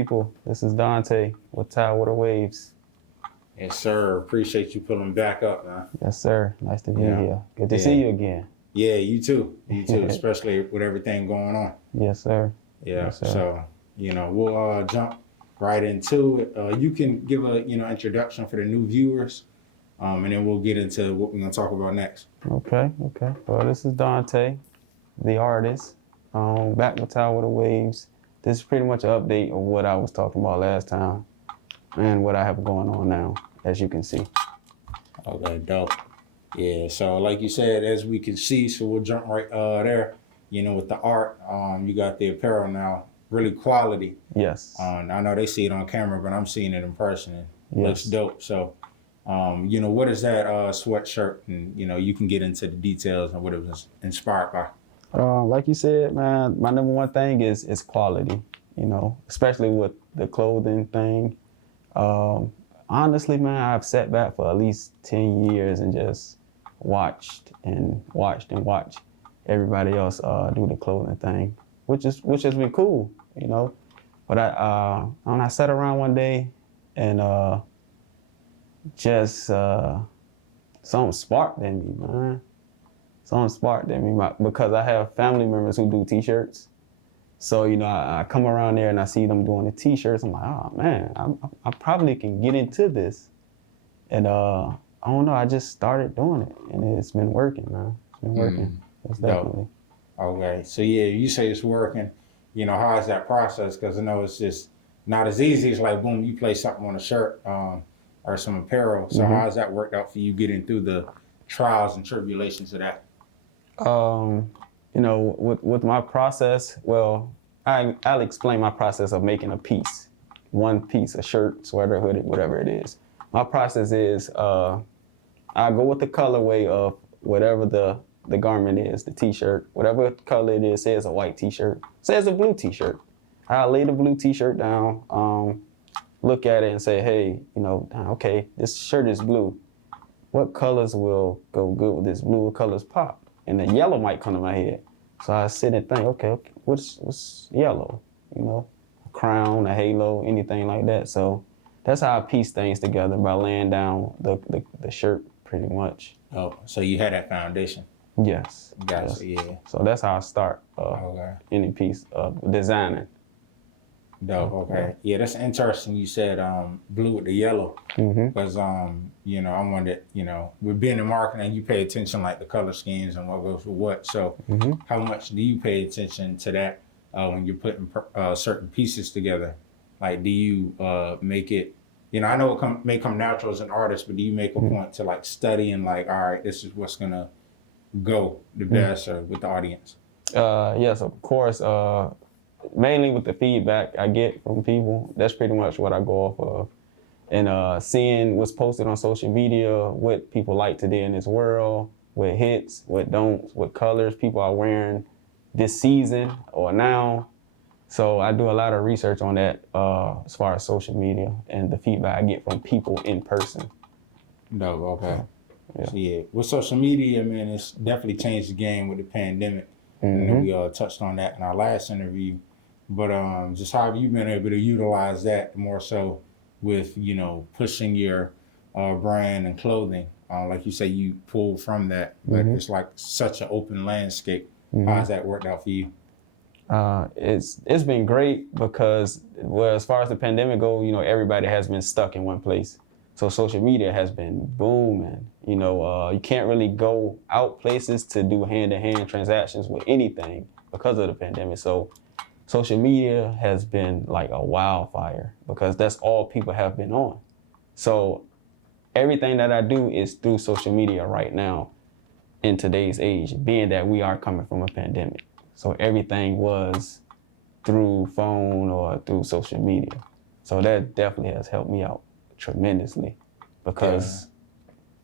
people? This is Daunte with With the Waves. Yes, sir. Appreciate you pulling back up, man. Yes, sir. Nice to be here. Good to Yeah. see you again. Yeah, you too. You too, especially with everything going on. Yes, sir. Yeah. Yes, sir. So, we'll jump right into it. You can give a, introduction for the new viewers, and then we'll get into what we're going to talk about next. Okay. Well, this is Daunte, the artist, back with With the Waves. This is pretty much an update of what I was talking about last time and what I have going on now, as you can see. Okay, dope. Yeah, so like you said, as we can see, so we'll jump right there. With the art, you got the apparel now, really quality. Yes. I know they see it on camera, but I'm seeing it in person. It looks dope. So, what is that sweatshirt? And, you can get into the details and what it was inspired by. Like you said, man, my number one thing is quality, especially with the clothing thing. Honestly, man, I've sat back for at least 10 years and just watched everybody else do the clothing thing, which has been cool, But when I sat around one day and something sparked in me, man. Because I have family members who do t-shirts. So, I come around there and I see them doing the t-shirts. I'm like, oh man, I probably can get into this. And I don't know, I just started doing it and it's been working, man. It's been working. It's definitely. Okay, so yeah, you say it's working. How is that process? Because I know it's just not as easy as like, boom, you place something on a shirt or some apparel. So how has that worked out for you getting through the trials and tribulations of that? With my process, well, I'll explain my process of making a piece. One piece, a shirt, sweater, hoodie, whatever it is. My process is I go with the colorway of whatever the garment is, the t-shirt, whatever color it is. Say it's a white t-shirt, say it's a blue t-shirt. I'll lay the blue t-shirt down, look at it and say, hey, okay, this shirt is blue. What colors will go good with this blue? What colors pop? And the yellow might come to my head. So I sit and think, okay, what's yellow? A crown, a halo, anything like that. So that's how I piece things together, by laying down the shirt pretty much. Oh, so you had that foundation. Yes. Gotcha, yes. Yeah. So that's how I start any piece of designing. Dope, okay. Yeah, that's interesting you said blue with the yellow. Because, I wondered, with being in marketing, you pay attention like the color schemes and what goes with what. So how much do you pay attention to that when you're putting certain pieces together? Like, do you make it, I know it may come natural as an artist, but do you make a point to like study and like, all right, this is what's going to go the best or with the audience? Yes, of course. Mainly with the feedback I get from people, that's pretty much what I go off of. And seeing what's posted on social media, what people like today in this world, what hits, what don'ts, what colors people are wearing this season or now. So I do a lot of research on that as far as social media and the feedback I get from people in person. No, okay. Yeah. So, yeah, with social media, man, it's definitely changed the game with the pandemic. And we touched on that in our last interview. But just how have you been able to utilize that more so with, pushing your brand and clothing? Like you say, you pulled from that, but it's like such an open landscape. How has that worked out for you? It's been great because, well, as far as the pandemic goes, everybody has been stuck in one place. So social media has been booming. You can't really go out places to do hand-to-hand transactions with anything because of the pandemic. So social media has been like a wildfire because that's all people have been on. So everything that I do is through social media right now in today's age, being that we are coming from a pandemic. So everything was through phone or through social media. So that definitely has helped me out tremendously because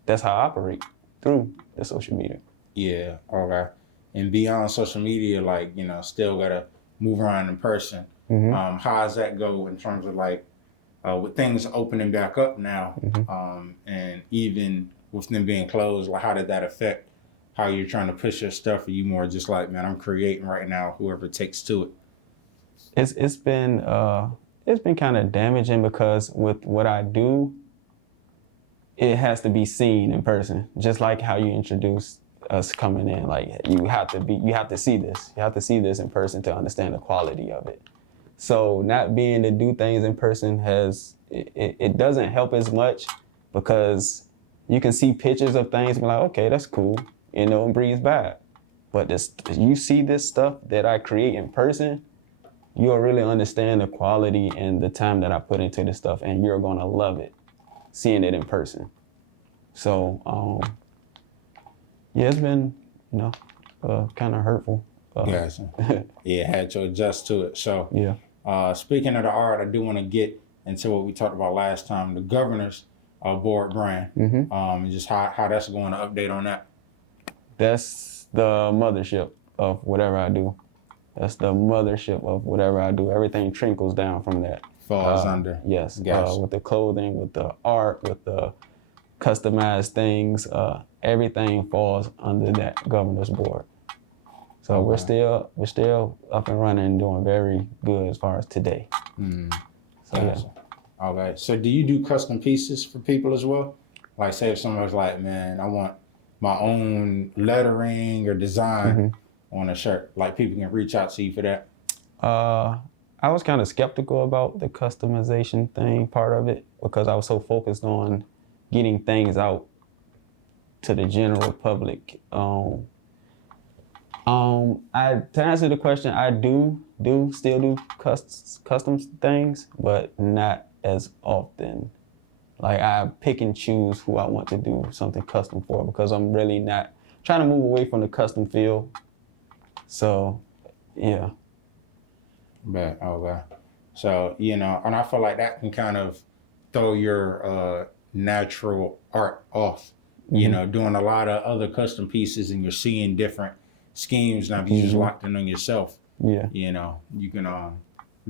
that's how I operate, through the social media. Yeah, okay. And beyond social media, like, still gotta move around in person. How does that go in terms of like, with things opening back up now, and even with them being closed, like how did that affect how you're trying to push your stuff? Are you more just like, man, I'm creating right now, whoever takes to it? It's been it's been kind of damaging because with what I do, it has to be seen in person. Just like how you introduce us coming in, like you have to see this. You have to see this in person to understand the quality of it. So not being to do things in person it doesn't help as much because you can see pictures of things and be like, okay, that's cool, and breeze by. But you see this stuff that I create in person, you'll really understand the quality and the time that I put into this stuff, and you're gonna love it, seeing it in person. So, yeah, it's been, kind of hurtful. Gotcha. Yeah, had to adjust to it. So, Yeah. Speaking of the art, I do want to get into what we talked about last time, the Governor's Board brand, and just how that's going to update on that. That's the mothership of whatever I do. Everything trickles down from that. Falls under. Yes. Gotcha. With the clothing, with the art, with the customized things, everything falls under that Governor's Board. So we're still up and running and doing very good as far as today. So gotcha. Yeah. Okay. So do you do custom pieces for people as well? Like say if someone's like, man, I want my own lettering or design on a shirt, like people can reach out to you for that? I was kind of skeptical about the customization thing part of it because I was so focused on getting things out to the general public. To answer the question, I still do custom things, but not as often. Like I pick and choose who I want to do something custom for because I'm really not trying to move away from the custom feel. So, yeah. But okay. So, and I feel like that can kind of throw your natural art off. Doing a lot of other custom pieces and you're seeing different schemes. Now, if you just locked in on yourself, you can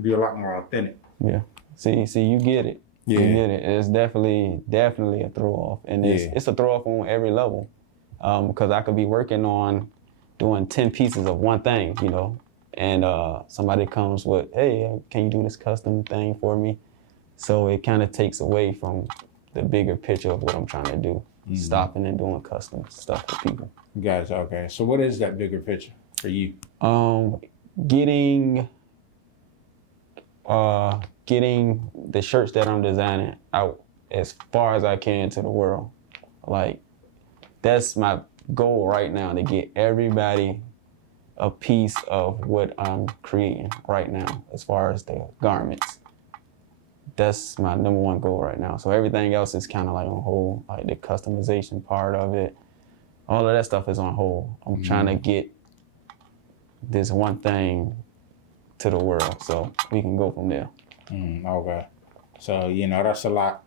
be a lot more authentic. Yeah. See, you get it. Yeah. You get it. It's definitely a throw off, and it's a throw off on every level, because I could be working on doing 10 pieces of one thing, and somebody comes with, hey, can you do this custom thing for me? So it kind of takes away from the bigger picture of what I'm trying to do, stopping and doing custom stuff for people. Gotcha. Okay. So what is that bigger picture for you? Getting the shirts that I'm designing out as far as I can to the world. Like, that's my goal right now, to get everybody a piece of what I'm creating right now as far as the garments. That's my number one goal right now. So everything else is kind of like on hold, like the customization part of it. All of that stuff is on hold. I'm trying to get this one thing to the world so we can go from there. Okay. So, that's a lot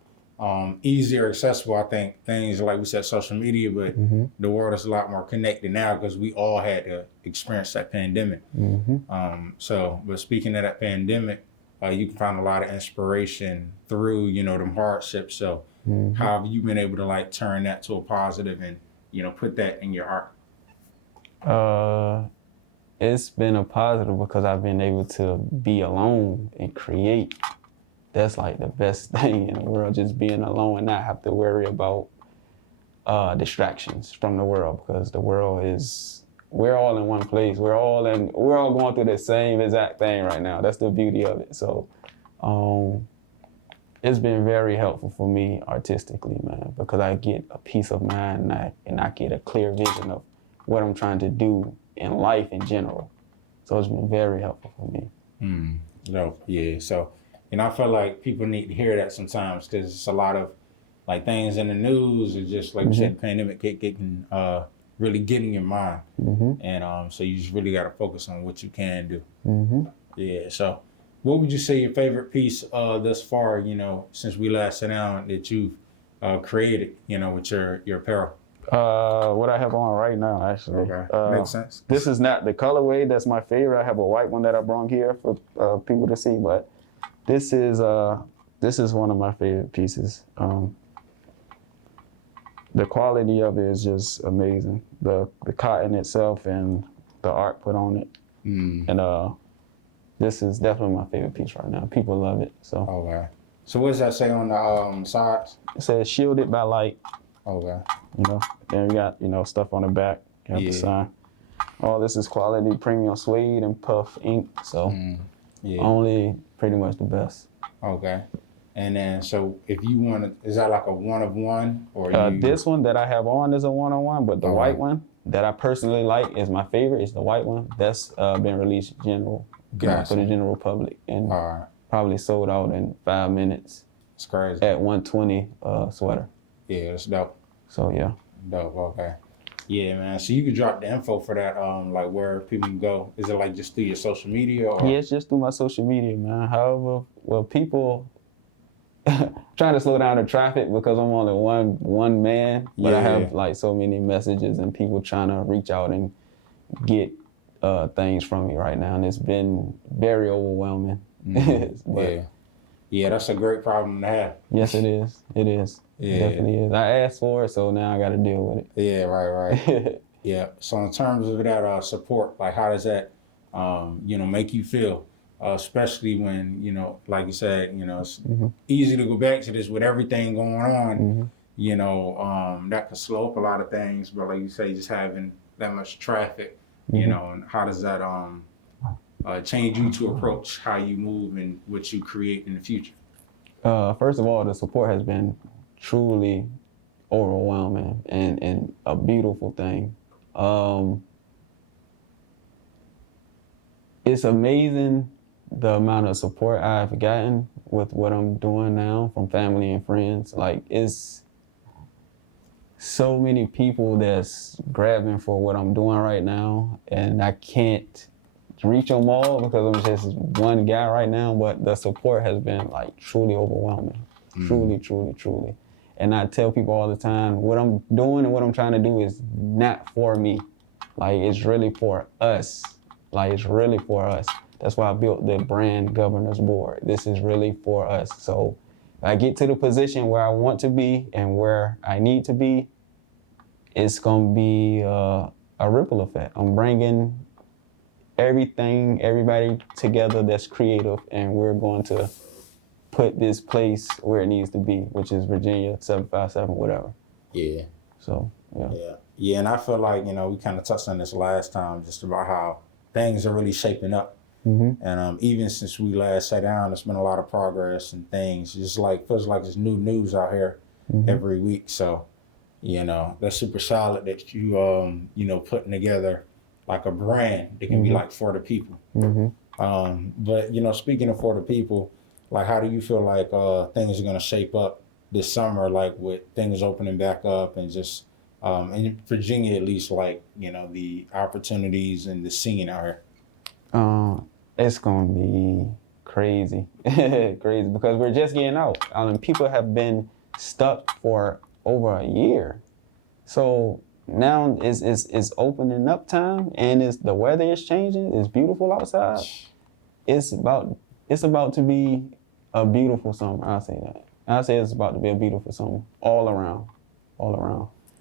easier accessible. I think things like we said, social media, but the world is a lot more connected now because we all had to experience that pandemic. But speaking of that pandemic, you can find a lot of inspiration through, them hardships. So how have you been able to turn that to a positive and, put that in your art? It's been a positive because I've been able to be alone and create. That's like the best thing in the world, just being alone and not have to worry about distractions from the world, because the world we're all in one place. We're all going through the same exact thing right now. That's the beauty of it. So it's been very helpful for me artistically, man, because I get a peace of mind and I get a clear vision of what I'm trying to do in life in general. So it's been very helpful for me. Yeah. So, I feel like people need to hear that sometimes because it's a lot of things in the news or just like you said, the pandemic can really get in your mind. And so you just really got to focus on what you can do. Yeah. So what would you say your favorite piece thus far, since we last sat down that you've created, with your apparel? What I have on right now, actually. Okay, makes sense. This is not the colorway that's my favorite. I have a white one that I brought here for people to see, but this is one of my favorite pieces. The quality of it is just amazing. The cotton itself and the art put on it, and This is definitely my favorite piece right now. People love it. So Okay. So what does that say on the sides? it says shielded by light. Okay. You know, then we got, stuff on the back. You have the sign. All this is quality premium suede and puff ink. So only pretty much the best. Okay. And then, so if you want to, is that like a one of one or This one that I have on is a one-on-one, but the white one that I personally like is my favorite. Is the white one that's been released general for the general public and probably sold out in 5 minutes. It's crazy. At 120 sweater. Yeah, that's dope. So yeah. Dope. Okay. Yeah, man. So you could drop the info for that, like where people can go. Is it like just through your social media? Or? Yeah, it's just through my social media, man. However, people trying to slow down the traffic because I'm only one man, but I have like so many messages and people trying to reach out and get things from me right now, and it's been very overwhelming. Yeah, that's a great problem to have. Yes, it is. It is. Yeah. It definitely is. I asked for it, so now I got to deal with it. Yeah, right. Yeah. So in terms of that support, like how does that, make you feel? Especially when, like you said, it's easy to go back to this with everything going on, that could slow up a lot of things. But like you say, just having that much traffic, and how does that change you to approach how you move and what you create in the future? First of all, the support has been truly overwhelming and a beautiful thing. It's amazing the amount of support I've gotten with what I'm doing now from family and friends. Like, it's so many people that's grabbing for what I'm doing right now, and I can't reach them all because I'm just one guy right now, but the support has been like truly overwhelming. Truly. And I tell people all the time, what I'm doing and what I'm trying to do is not for me. Like, it's really for us. That's why I built the brand governance board. This is really for us. So if I get to the position where I want to be and where I need to be, it's gonna be a ripple effect. I'm bringing everybody together that's creative, and we're going to put this place where it needs to be, which is Virginia 757, whatever. Yeah. So, Yeah, and I feel like, we kind of touched on this last time, just about how things are really shaping up. And even since we last sat down, there's been a lot of progress and things. Just like, feels like there's new news out here every week. So, that's super solid that you, putting together like a brand that can be like for the people. But, speaking of for the people, like, how do you feel like things are going to shape up this summer, like with things opening back up and just, in Virginia at least, like, the opportunities and the scene out here? It's going to be crazy. Crazy, because we're just getting out. People have been stuck for over a year. So now it's opening up time, and the weather is changing. It's beautiful outside. It's about to be a beautiful summer. I'll say that. I'll say it's about to be a beautiful summer all around.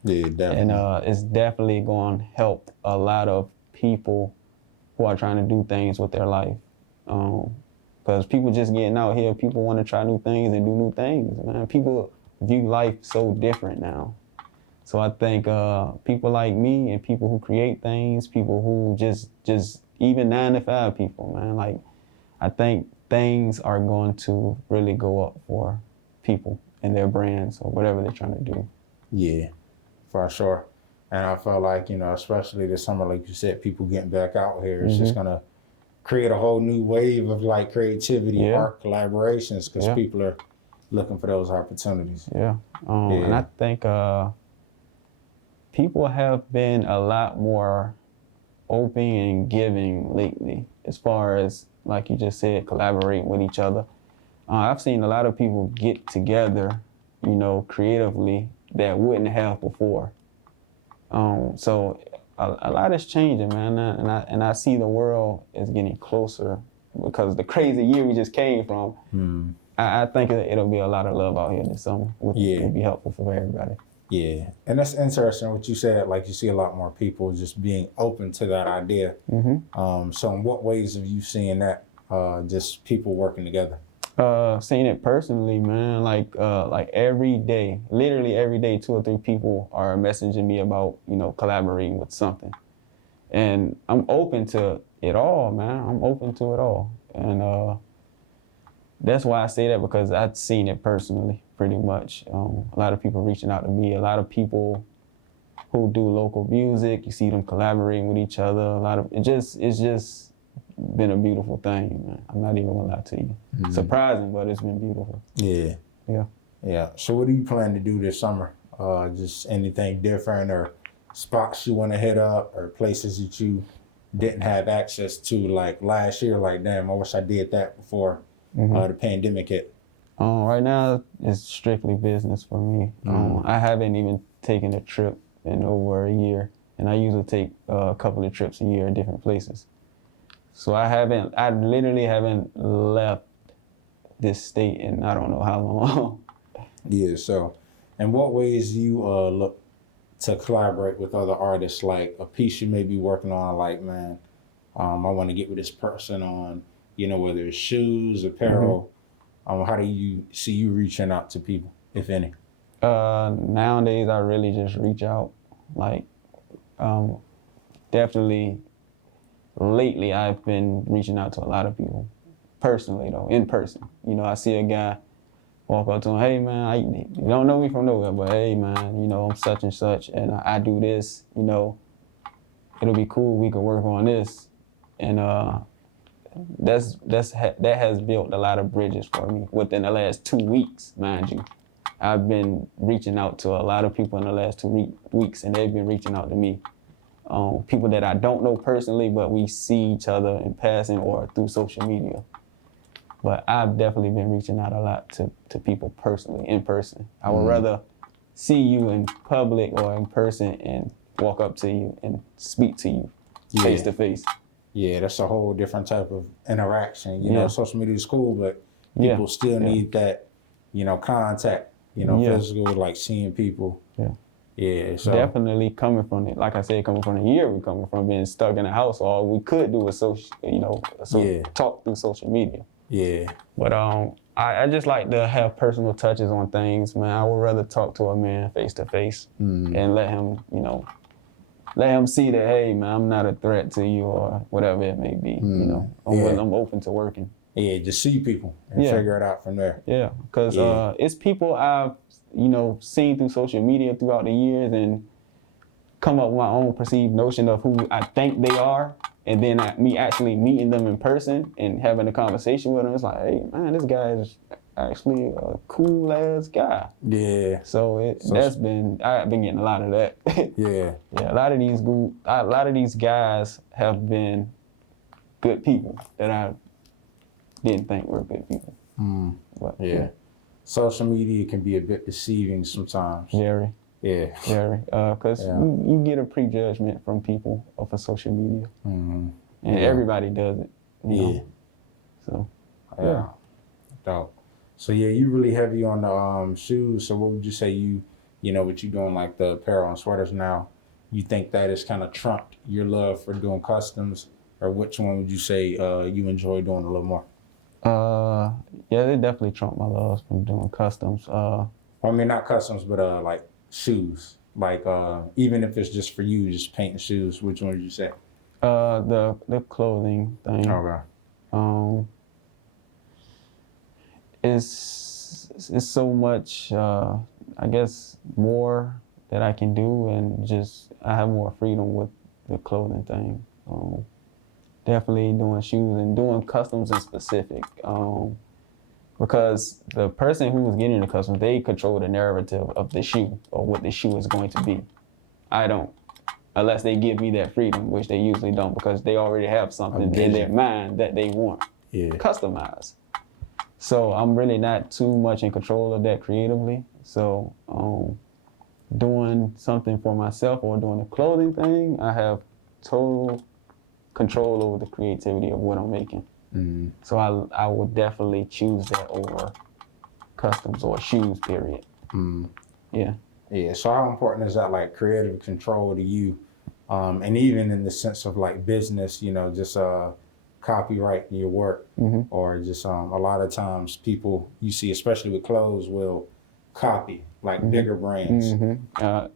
Yeah, definitely. And it's definitely going to help a lot of people who are trying to do things with their life. Because people just getting out here, people want to try new things and do new things, man. People view life so different now. So I think people like me and people who create things, people who just even 9-to-5 people, man, like, I think things are going to really go up for people and their brands or whatever they're trying to do. Yeah, for sure. And I felt like, especially this summer, like you said, people getting back out here, it's just going to create a whole new wave of like creativity, art collaborations, because people are looking for those opportunities. And I think people have been a lot more open and giving lately, as far as, like you just said, collaborating with each other. I've seen a lot of people get together, creatively that wouldn't have before. So a lot is changing, man, and I see the world is getting closer because the crazy year we just came from. I think it'll be a lot of love out here this summer. It'll be helpful for everybody. Yeah, and that's interesting what you said. Like, you see a lot more people just being open to that idea. So in what ways have you seen that just people working together? Seeing it personally, man, like every day, literally every day, 2 or 3 people are messaging me about, collaborating with something. And I'm open to it all, man. I'm open to it all. And that's why I say that, because I've seen it personally, pretty much. A lot of people reaching out to me, a lot of people who do local music, you see them collaborating with each other. It's just been a beautiful thing, man. I'm not even gonna lie to you. Mm-hmm. Surprising, but it's been beautiful. Yeah. Yeah. Yeah. So what do you plan to do this summer? Just anything different, or spots you want to hit up, or places that you didn't have access to, like last year? Like, damn, I wish I did that before the pandemic hit. Right now, it's strictly business for me. I haven't even taken a trip in over a year, and I usually take a couple of trips a year in different places. So I literally haven't left this state in I don't know how long. Yeah, so in what ways do you look to collaborate with other artists? Like a piece you may be working on, like, man, I want to get with this person on, whether it's shoes, apparel. How do you see you reaching out to people, if any? Nowadays, I really just reach out. Like, definitely, lately, I've been reaching out to a lot of people, personally though, in person. I see a guy, walk up to him, hey man, you don't know me from nowhere, but hey man, I'm such and such, and I do this, it'll be cool, we could work on this. And that has built a lot of bridges for me within the last 2 weeks, mind you. I've been reaching out to a lot of people in the last 2 weeks, and they've been reaching out to me. People that I don't know personally, but we see each other in passing or through social media. But I've definitely been reaching out a lot to people personally, in person. I would rather see you in public or in person and walk up to you and speak to you face to face. Yeah, that's a whole different type of interaction. Social media is cool, but people still need that, contact, physical, like seeing people. Yeah. Yeah, so definitely coming from it. Like I said, coming from the year we're coming from, being stuck in the house, all we could do was talk through social media. Yeah. But I just like to have personal touches on things, man. I would rather talk to a man face to face and let him see that, hey man, I'm not a threat to you or whatever it may be. I'm open to working. Yeah, just see people and figure it out from there. Yeah, because it's people I've seen through social media throughout the years and come up with my own perceived notion of who I think they are, and then me actually meeting them in person and having a conversation with them, it's like, hey man, this guy is actually a cool ass guy. Yeah. So I've been getting a lot of that. Yeah. Yeah. A lot of these guys have been good people that I didn't think were good people. But, yeah. Social media can be a bit deceiving sometimes. Very. Yeah. Very. Because you get a prejudgment from people off of social media. And everybody does it. You know? So, yeah. Dope. So, you really heavy on the shoes. So, what would you say what you doing, like the apparel and sweaters now, you think that has kind of trumped your love for doing customs? Or which one would you say you enjoy doing a little more? They definitely trump my love from doing customs. I mean, not customs, but like shoes. Like even if it's just for you, just painting shoes, which one would you say? The clothing thing. Okay. It's so much, I guess, more that I can do, and just I have more freedom with the clothing thing. Definitely doing shoes and doing customs in specific, because the person who was getting the customs, they control the narrative of the shoe or what the shoe is going to be. I don't, unless they give me that freedom, which they usually don't, because they already have something in their mind that they want customized. So I'm really not too much in control of that creatively. So doing something for myself or doing a clothing thing, I have total control over the creativity of what I'm making. So I would definitely choose that over customs or shoes, period. Yeah. Yeah, so how important is that, like, creative control to you? And even in the sense of, like, business, just, copyright your work, or just a lot of times people you see, especially with clothes, will copy like bigger brands. And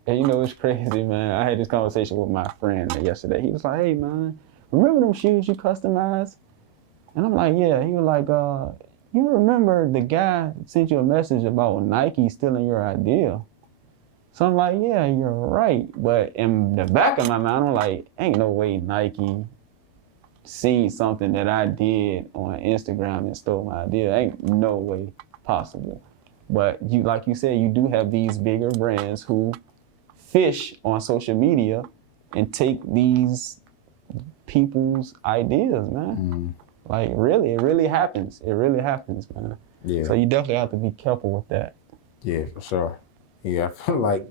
you know, it's crazy, man. I had this conversation with my friend yesterday. He was like, "Hey, man, remember them shoes you customized?" And I'm like, "Yeah." He was like, "You remember the guy sent you a message about Nike stealing your idea?" So I'm like, "Yeah, you're right." But in the back of my mind, I'm like, "Ain't no way Nike seen something that I did on Instagram and stole my idea. Ain't no way possible." But you, like you said, you do have these bigger brands who fish on social media and take these people's ideas, man. Like really, it really happens. It really happens, man. Yeah. So you definitely have to be careful with that. Yeah, for sure. Yeah, I feel like,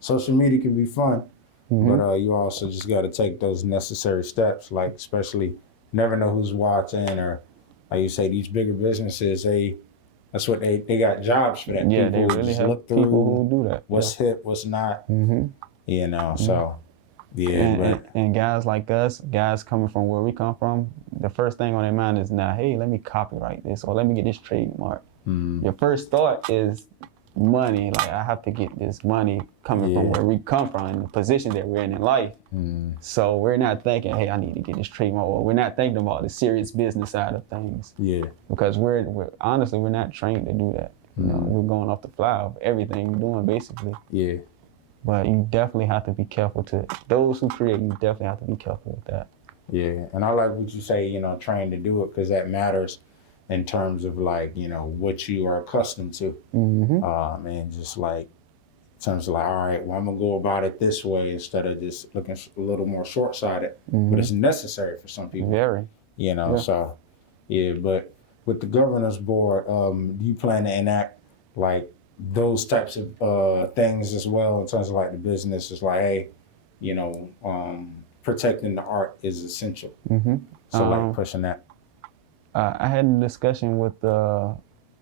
social media can be fun, but you also just got to take those necessary steps, like especially never know who's watching, or like you say, these bigger businesses, that's what they got jobs for that. Yeah, people they really just have look through people who do that. what's hip, what's not, so yeah. And guys like us, guys coming from where we come from, the first thing on their mind is now, hey, let me copyright this or let me get this trademark. Your first thought is money. Like, I have to get this money coming from where we come from and the position that we're in life. So we're not thinking, hey, I need to get this trademark, or we're not thinking about the serious business side of things. Yeah. Because we're honestly, we're not trained to do that. You know, we're going off the fly of everything we're doing, basically. Yeah. But you definitely have to be careful those who create, you definitely have to be careful with that. Yeah, and I like what you say, trained to do it, because that matters in terms of like, what you are accustomed to. And just like, in terms of like, all right, well, I'm gonna go about it this way instead of just looking a little more short-sighted, but it's necessary for some people. Very. So, yeah, but with the governor's board, do you plan to enact like those types of things as well, in terms of like the business is like, hey, protecting the art is essential. So like pushing that. I had a discussion with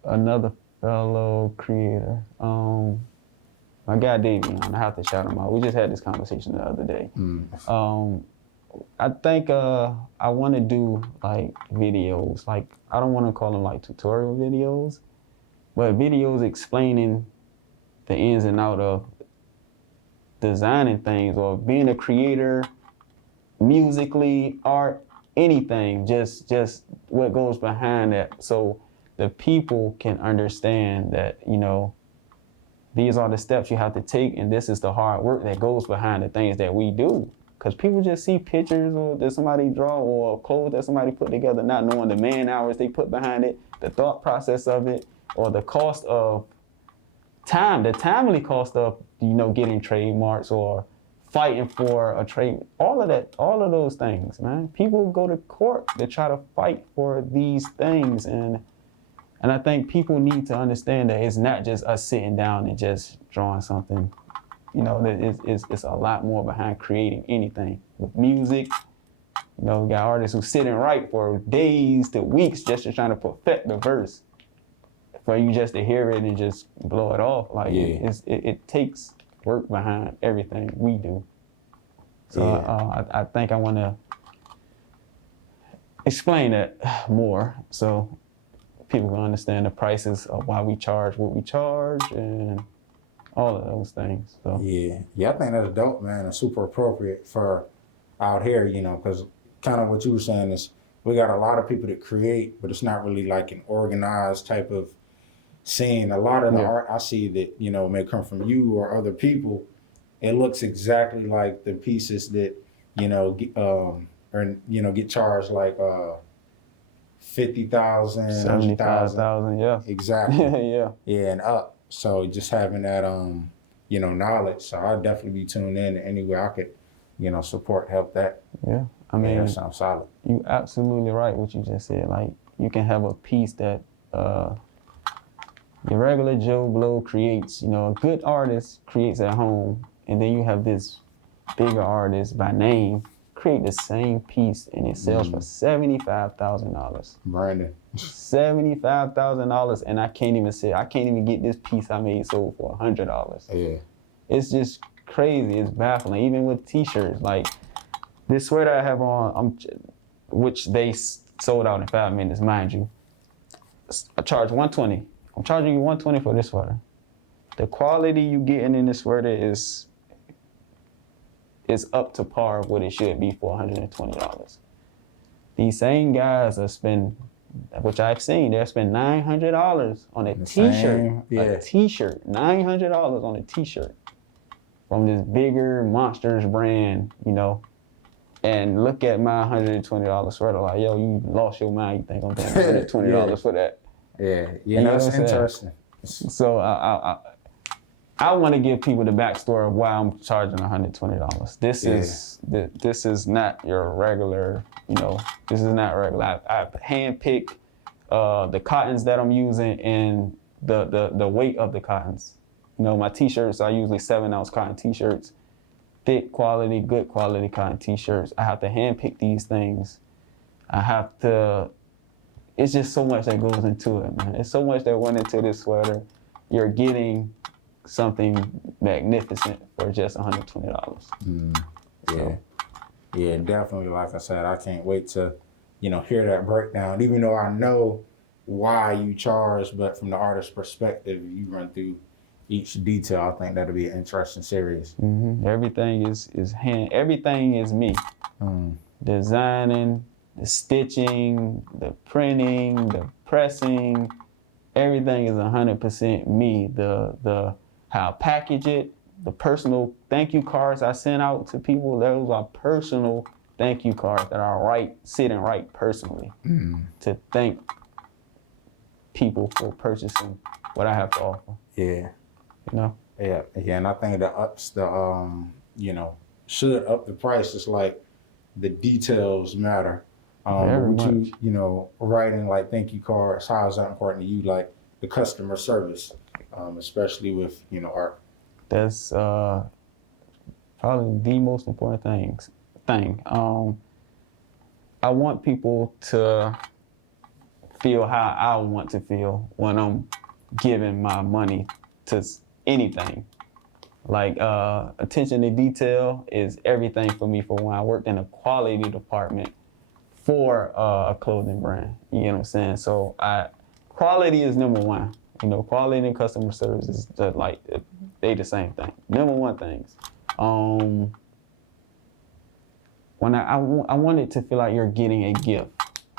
another fellow creator. My guy Davion, I have to shout him out. We just had this conversation the other day. I think I want to do like videos. Like, I don't want to call them like tutorial videos, but videos explaining the ins and out of designing things or being a creator, musically, art, anything, just what goes behind that, so the people can understand that, these are the steps you have to take, and this is the hard work that goes behind the things that we do. Because people just see pictures or that somebody draw or clothes that somebody put together, not knowing the man hours they put behind it, the thought process of it, or the cost of time, the timely cost of, getting trademarks or fighting for a trade, all of that, all of those things, man. People go to court to try to fight for these things, and I think people need to understand that it's not just us sitting down and just drawing something. It's a lot more behind creating anything. With music, we got artists who sit and write for days to weeks just to trying to perfect the verse, for you just to hear it and just blow it off. Like, it takes work behind everything we do. So I think I want to explain that more so people can understand the prices of why we charge what we charge and all of those things. So I think that's dope, man, and super appropriate for out here, because kind of what you were saying is we got a lot of people that create, but it's not really like an organized type of scene. A lot of the art I see that, may come from you or other people, it looks exactly like the pieces that, get charged like 50,000, 75,000, yeah. Exactly. Yeah, and up. So just having that, knowledge. So I'd definitely be tuned in any way I could, support, help that. Yeah, I mean, that sounds solid. You absolutely right what you just said. Like, you can have a piece that your regular Joe Blow creates, a good artist creates at home, and then you have this bigger artist by name create the same piece and it sells for $75,000. Brandon. $75,000, and I can't even get this piece I made sold for $100. Yeah. It's just crazy. It's baffling. Even with t-shirts, like this sweater I have on, which they sold out in 5 minutes, mind you. I charge $120. I'm charging you $120 for this sweater. The quality you getting in this sweater is up to par of what it should be for $120. These same guys are spending, which I've seen, they'll spend $900 on a t-shirt. A t-shirt, $900 on a t-shirt from this bigger monsters brand, you know. And look at my $120 sweater, like, yo, you lost your mind. You think I'm paying $120 for that? Yeah, you know, that's interesting. So I want to give people the backstory of why I'm charging $120. This is not your regular, you know, this is not regular. I handpick the cottons that I'm using and the weight of the cottons. You know, my t-shirts are usually 7-ounce cotton t-shirts, thick quality, good quality cotton t-shirts. I have to handpick these things. It's just so much that goes into it, man. It's so much that went into this sweater. You're getting something magnificent for just $120. Yeah, definitely. Like I said, I can't wait to, you know, hear that breakdown. Even though I know why you charge, but from the artist's perspective, you run through each detail. I think that'll be an interesting series. Everything everything is me. Designing, the stitching, the printing, the pressing, everything is 100% me. The how I package it, the personal thank you cards I send out to people, those are personal thank you cards that are sitting right personally to thank people for purchasing what I have to offer. Yeah. You know? Yeah, and I think that ups the, you know, should up the price. It's like the details matter. With you know, writing like thank you cards, how is that important to you? Like the customer service, especially with, you know, art. That's probably the most important thing. I want people to feel how I want to feel when I'm giving my money to anything. Like attention to detail is everything for me for when I worked in a quality department for a clothing brand. You know what I'm saying? So quality is number one. You know, quality and customer service is they the same thing. Number one things. When I want it to feel like you're getting a gift.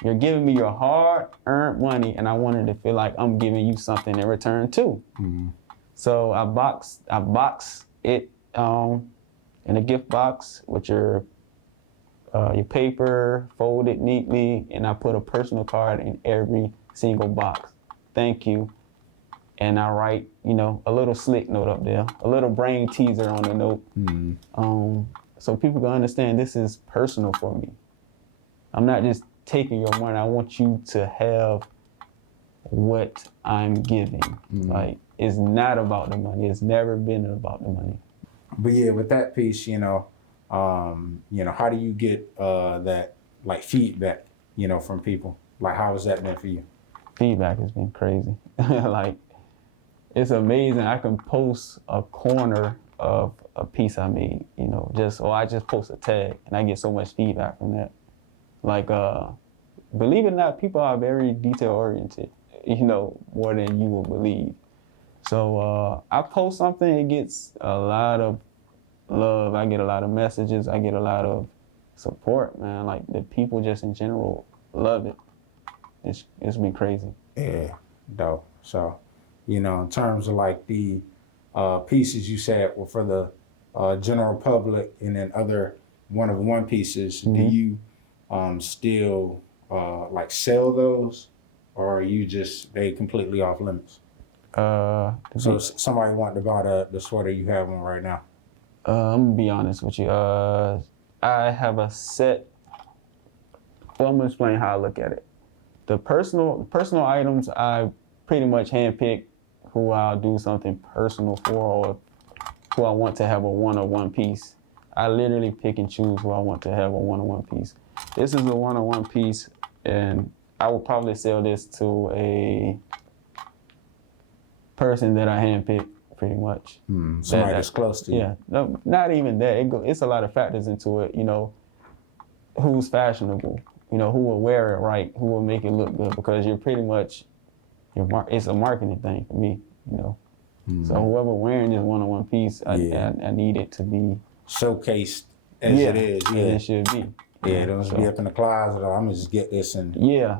You're giving me your hard-earned money, and I want it to feel like I'm giving you something in return too. So I box it in a gift box with your paper, fold it neatly, and I put a personal card in every single box. Thank you. And I write, you know, a little slick note up there, a little brain teaser on the note. So people can understand this is personal for me. I'm not just taking your money. I want you to have what I'm giving. Like, it's not about the money. It's never been about the money. But yeah, with that piece, you know, how do you get that like feedback, you know, from people? Like, how has that been for you? Feedback has been crazy. Like, it's amazing. I can post a corner of a piece I made, you know, I just post a tag and I get so much feedback from that. Like, believe it or not, people are very detail oriented, you know, more than you will believe. So I post something, it gets a lot of love. I get a lot of messages. I get a lot of support, man. Like, the people just in general love it. It's been crazy. Yeah, dope. So, you know, in terms of like the pieces you said were for the general public and then other one-of-one pieces, do you still like sell those, or are you just, they completely off limits? So somebody wanted to buy the sweater you have on right now. I'm gonna be honest with you. I have a set. Well, I'm gonna explain how I look at it. The personal items, I pretty much handpick who I'll do something personal for, or who I want to have a one-on-one piece. I literally pick and choose who I want to have a one-on-one piece. This is a one-on-one piece, and I will probably sell this to a person that I handpick, pretty much. Somebody that's close to you. Yeah, no, not even that. It's a lot of factors into it. You know, who's fashionable, you know, who will wear it right, who will make it look good, because you're pretty much, it's a marketing thing for me, you know. So whoever wearing this one-on-one piece, I need it to be showcased as it is. Yeah, it should be. Yeah, don't just be up in the closet. Or I'm gonna just get this and yeah,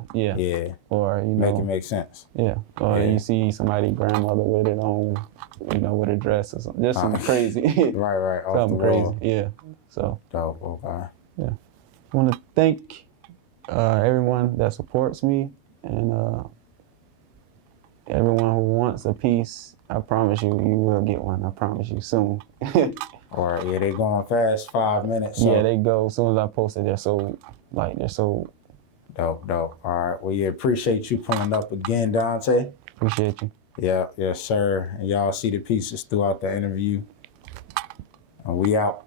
or you know, make it make sense. Yeah, or you see somebody grandmother with it on, you know, with a dress or something, just something crazy. right, off something the crazy. wall. Yeah, so. Dope. Okay. Yeah, I want to thank everyone that supports me and everyone who wants a piece. I promise you, you will get one. I promise you soon. All right, yeah, they going fast, 5 minutes. So. Yeah, they go. As soon as I post it, they're sold. Dope. All right, well, yeah, appreciate you pulling up again, Daunte. Appreciate you. Yeah, yes, sir. And y'all see the pieces throughout the interview. And we out.